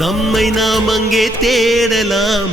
நம்மை நாம் அங்கே தேடலாம்.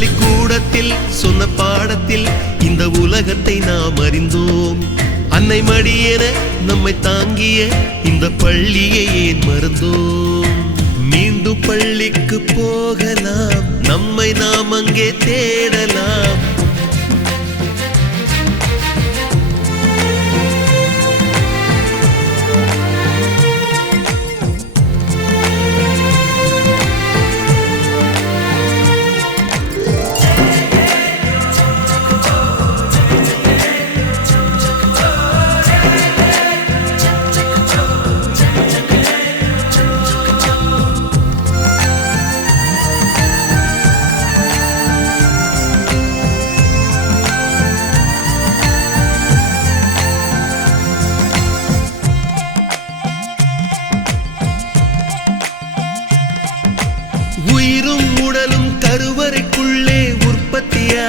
பள்ளிக்கூடத்தில் சொன்ன பாடத்தில் இந்த உலகத்தை நாம் அறிந்தோம். அன்னை மடியென நம்மை தாங்கிய இந்த பள்ளியை ஏன் மறந்தோம்? மீண்டும் பள்ளிக்கு போகலாம். நம்மை நாம் அங்கே தேடலாம்.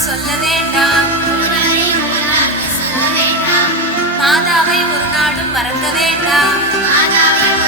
சொல்ல வேண்டாம் மாதாவை ஒரு நாளும் மறக்க வேண்டாம்